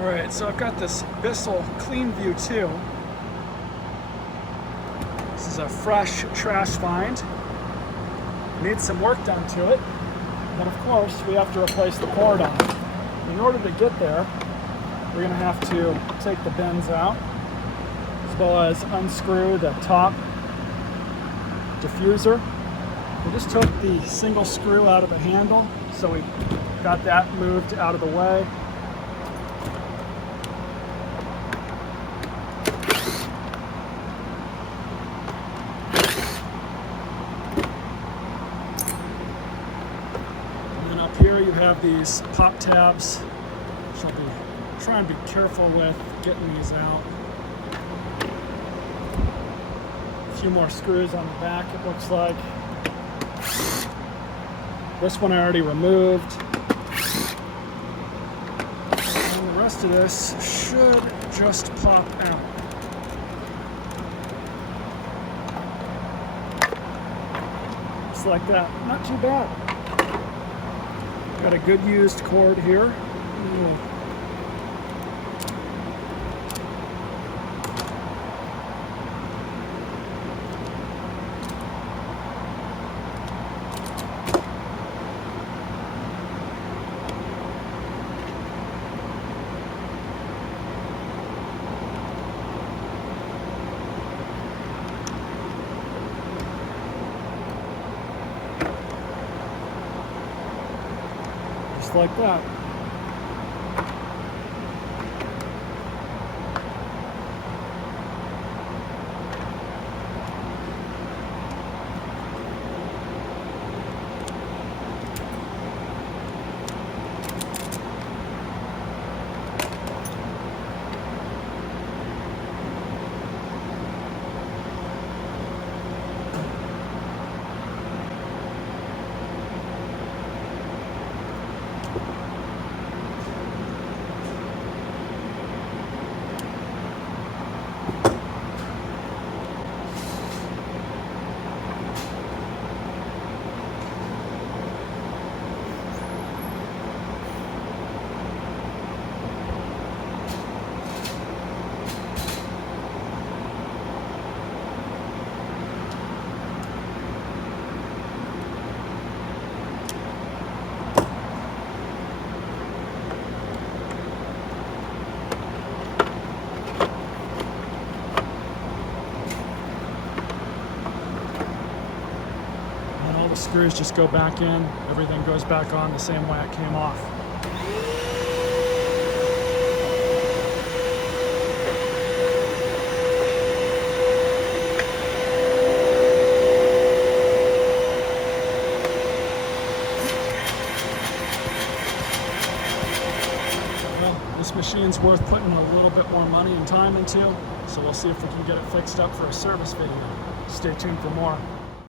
Alright, so I've got this Bissell Cleanview 2. This is a fresh trash find. Needs some work done to it, but of course we have to replace the cord on it. In order to get there, we're going to have to take the bins out, as well as unscrew the top diffuser. We just took the single screw out of the handle, so we got that moved out of the way. And then up here you have these pop tabs, which I'll be trying to be careful with getting these out. A few more screws on the back, it looks like. This one I already removed. And the rest of this should just pop out. Just like that. Not too bad. Got a good used cord here. Just like that. The screws just go back in, everything goes back on the same way it came off. Well, this machine's worth putting a little bit more money and time into, so we'll see if we can get it fixed up for a service video. Stay tuned for more.